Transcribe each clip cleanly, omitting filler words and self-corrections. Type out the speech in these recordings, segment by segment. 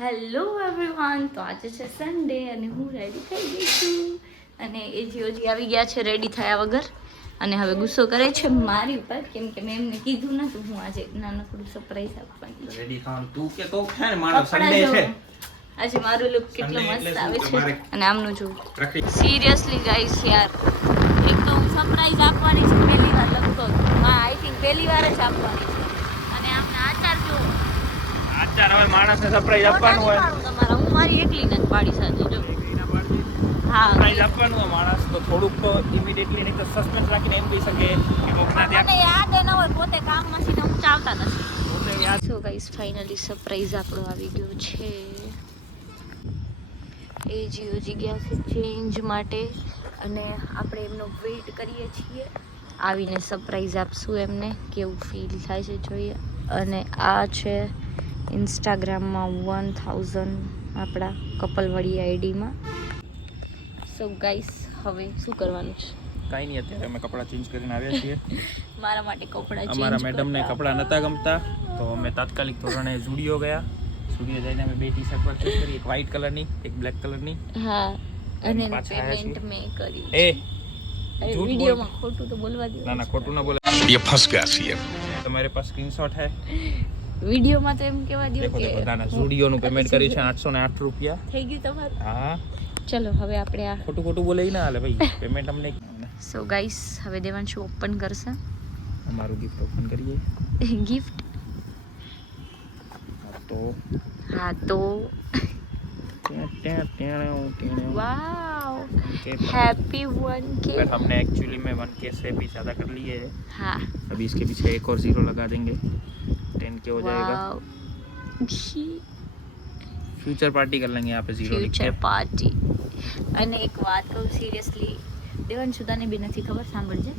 Hello everyone, તો આજે છે સન્ડે અને હું રેડી થઈ ગઈ છું અને એ જીઓજી આવી ગયા છે રેડી થયા વગર અને હવે ગુસ્સો કરે છે મારી ઉપર કેમ કે મેં એમને કીધું ને તો હું આજે નાનકડું સરપ્રાઈઝ આપવાની છું. રેડી થવાનું તું કે તો છે ને મારો સન્ડે છે. આજે મારું લુક કેટલો મસ્ત આવે છે અને આમનું જો સિરિયસલી ગાઈસ યાર એક તો હું સરપ્રાઈઝ આપવાની છે પહેલી વાર લગભગ આઈ થિંક પહેલી વાર જ આપવાની છે અને આમને આચાર જો આચાર હવે માણસને સરપ્રાઈઝ આપવાનું હોય તમારા હું મારી એકલી નથી પાડી સાથે જો હા સરપ્રાઈઝ આપવાનું હોય માણસ તો થોડુંક તો ઇમિડિયેટલી નહીં તો સસ્પેન્સ રાખીને એમ કહી શકે કે કોકના મને ત્યાં યાદ ન હોય પોતે કામમાંથી ને હું ચાવતા નથી. સો ગાઈસ ફાઇનલી સરપ્રાઈઝ આપણો આવી ગયો છે. એ જીઓજી ગયા છે ચેન્જ માટે અને આપણે એમનો વેઇટ કરીએ છીએ. આવીને સરપ્રાઈઝ આપશું એમને કેવું ફીલ થાય છે જોઈએ. અને આ છે ઇન્સ્ટાગ્રામમાં 1000 આપણા કપલવાળી આઈડીમાં. સો ગાઈસ હવે શું કરવાનું છે? કાંઈ નહીં, અત્યારે અમે કપડાં ચેન્જ કરીને આવ્યા છીએ. મારા માટે કપડાં ચેન્જ અમારા મેડમને કપડાં નહોતા ગમતા તો અમે તાત્કાલિક ધોરણે ઝુડિયો ગયા. ઝુડિયો જઈને અમે 2 ટી-શર્ટ પરચેસ કરી, એક વ્હાઇટ કલરની એક બ્લેક કલરની. હા અને પાછા આવ્યા પેમેન્ટ છીએ. મેં કર્યું. એ અરે વિડિયોમાં ખોટું તો બોલવા દો. ના ના ખોટું ના બોલે. ये फंस गया सीएम. તમારે પાસ સ્ક્રીનશોટ હે? વિડિયોમાં તો એમ કહેવા દો દેખો કે દેખો ના ઝુડિયોનું પેમેન્ટ કર્યું છે 808 રૂપિયા. થઈ ગયું તમારું. હા ચલો હવે આપણે આ ખોટું ખોટું બોલે ઈ ના હાલે ભાઈ. પેમેન્ટ અમને સો ગાઈસ હવે દેવાંશુ ઓપન કરશે અમારું ગિફ્ટ ઓપન કરીએ. ગિફ્ટ. તો હા તો वाव वाओ हैप्पी 1K. पर हमने एक्चुअली में 1K से भी ज़्यादा कर लिए है. हाँ अभी इसके पीछे एक और जीरो लगा देंगे, 10K हो जाएगा. फ्यूचर पार्टी कर लेंगे यहाँ पे जीरो लिख ફ્યુચર के. પાર્ટી. અને એક વાત કહું સિરિયસલી દેવાંશુ તને બી નથી ખબર, સાંભળજે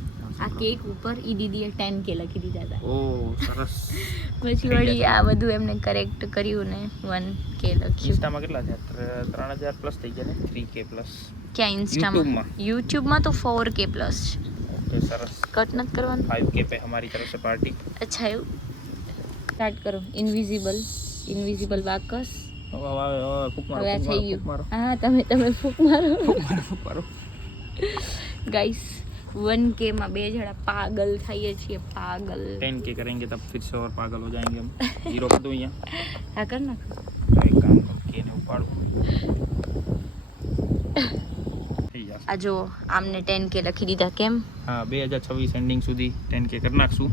આ કેક ઉપર ઈ દીદીએ 10K લખી દીધા હતા. ओह सरस. પછી વળી આ બધું એમને કરેક્ટ કર્યું ને 1K લખ્યું. इंस्टा में કેટલા છે? 3000 પ્લસ થઈ ગયા ને, 3K પ્લસ. ક્યાં ઇન્સ્ટામાં? YouTube માં. યુટ્યુબમાં તો 4K પ્લસ છે. ओके सरस. કટ નથી કરવાનું. 5K पे हमारी तरफ से पार्टी. અચ્છા એવું. સ્ટાર્ટ કરો. ઇનવિઝિબલ બાકસ. વાહ વાહ વાહ ફૂક મારો. હવે આ થઈ ફૂક મારો. ગયું. હા તમે ફૂક મારો. ફૂક મારો. ગાઈસ 1K માં બે જણા પાગલ થઈએ છીએ, પાગલ. 10K करेंगे तब फिर से और पागल हो जाएंगे हम. जीरो कर दो यहाँ. હા કર નાખો. तो एक काम करो, के ने उपाड़ो. થઈ જશે. આ જો આમને 10K લખી દીધા. કેમ? હા 2026 એન્ડિંગ સુધી 10K કરી નાખશું.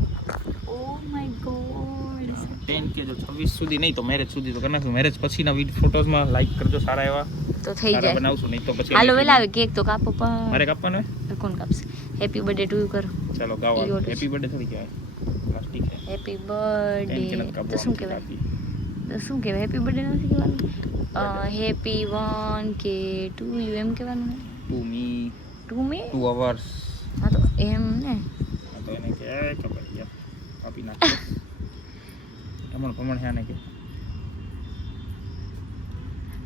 Oh my God. 10K જો 26 સુધી નહીં તો મેરેજ સુધી તો કરી નાખશું. મેરેજ પછીના ફોટોઝમાં લાઈક કરજો સારા એવા. તો થઈ સારા જાય. બનાવશું નહીં તો પછી હાલો વેલા આવે કેક તો કાપો મારે પણ કાપવાનો હે? કોણ કાપશે? હેપી બર્થડે ટુ યુ કરો. ચાલો ગાઓ. ઈયો તો હેપી બર્થડે થોડી કહેવાય, પ્લાસ્ટિક હે. હેપી 10K નથી બર્થડે કાપવાનું. તો શું કહેવાય? હેપી બર્થડે નથી કહેવાનું. હેપી 1K ટુ યુ એમ કહેવાનું ને. To me to May 2 hours. હા તો એમ ને. હા તો એને કે ખબર યાર કાપી નાખો. એમણ પ્રમાણે આને કે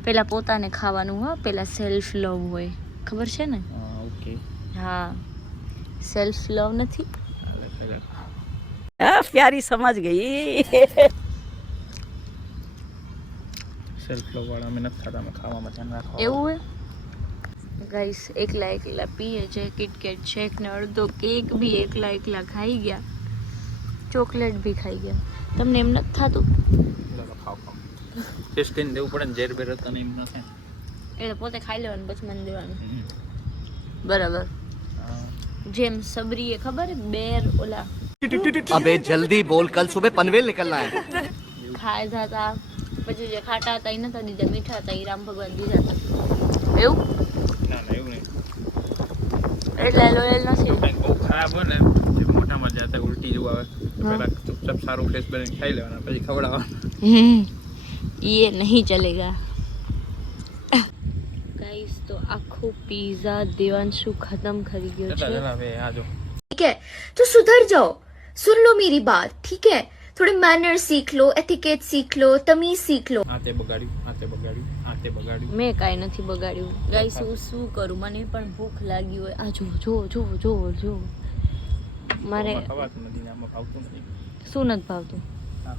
પેલા પોતાને ખાવાનું હો, પેલા સેલ્ફ લવ હોય, ખબર છે ને? હા ઓકે. હા સેલ્ફ લવ નથી. प्यारी समझ गई. સેલ્ફ લવ વાળા અમે નથી ખાતા, અમે ખાવામાં ધ્યાન રાખો. એવું હોય ગાઈસ. એકલા પીએ છે કિટકેટ શેક ને અડધો કેક બી એકલા ખાઈ ગયા, ચોકલેટ બી ખાઈ ગયા. તમને એમ નથી થતું? ચાલો ખાઓ ખાઓ. ટેસ્ટ કરીને દેવું પડે ને, ઝેર બેર હતા ને એમ ના થાય. એટલે પોતે ખાઈ લેવાનું પછી મને દેવાનું. બરાબર. જેમ સબરીએ ખબર હે બેર ઓલા अबे जल्दी बोल, कल सुबह पनवेल निकलना है. ખાધા હતા પછી જે ખાટા હતા એ નતા દીધા, મીઠા હતા એ રામ ભગવાન દીધા હતા. એવું ના ના એવું નહીં. એટલે લોયલ નથી. કંઈક બહુ ખરાબ હોય ને જે મોઢામાં જાતા ઉલટી જેવું આવે તો પહેલા ચૂપચાપ સારું ફ્રેશ બનાવીને ખાઈ લેવાના, પછી ખવડાવવાના. ये नहीं चलेगा गाइस. तो आखो पिज्जा देवांशु खत्म કરી ગયો છે. હવે આ જો ठीक है तो सुधर जाओ, सुन लो मेरी बात, ठीक है? थोड़े मैनर सीख लो, एथिकेट सीख लो, तमीज सीख लो. આ તે બગાડ્યું. મેં કાંઈ નથી બગાડ્યું ગાઈસ. હું શું કરું? મને પણ ભૂખ લાગી હોય. આ જો મારે ખવાતું નથી ને આમાં ભાવતું નથી. શું નથી ભાવતું? હા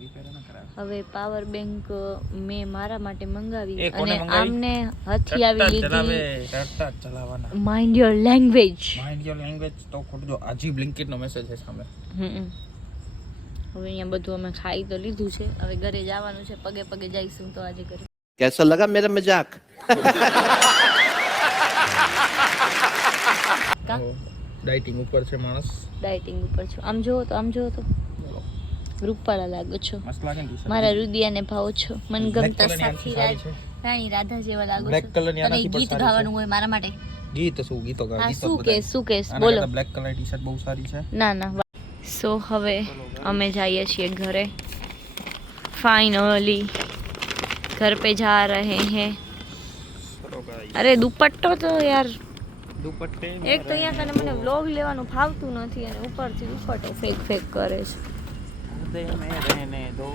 રિપેર ના કરાવે. હવે પાવર બેંક મેં મારા માટે મંગાવી એ કોને અને મંગાવી? આમને હથી આવી લીધી. રટતા ચલાવવાના. Mind your language. Mind your language તો ખોટું જો આજી બ્લિંકિટ નો મેસેજ છે સામે. હવે અહીંયા બધું અમે ખાઈ તો લીધું છે, હવે ઘરે જવાનું છે, પગે પગે જઈશું તો આજે ઘરે. कैसा लगा मेरा मजाक? કા ડાયટિંગ ઉપર છે માણસ. ડાયટિંગ ઉપર છું. આમ જોવો તો રૂપાળા લાગો છો. મસ્ત લાગે ને ટી-શર્ટ. મારા રુદિયાને ભાવો છો. મન ગમતા Black colour ની સાથી આનાથી સારી રાણી રાધા જેવા લાગો Black છો. colour ની તને આનાથી પણ ગીત સારી ગાવાનું હોય મારા માટે. ગીત શું ગીતો ગા હા ગીતો શું બધા. કેસ શું કેસ આના બોલો. કરતા બ્લેક કલર ટી-શર્ટ બહુ સારી છે. ના સો હવે અમે જઈએ છીએ ઘરે. फाइनली घर पे जा रहे हैं. अरे दुपट्टो तो यार દુપટ્ટે એક તો અહીંયા કને મને વ્લોગ લેવાનું ફાવતું નથી અને ઉપરથી દુપટ્ટો ફેક કરે છે. દે મે રહેને દો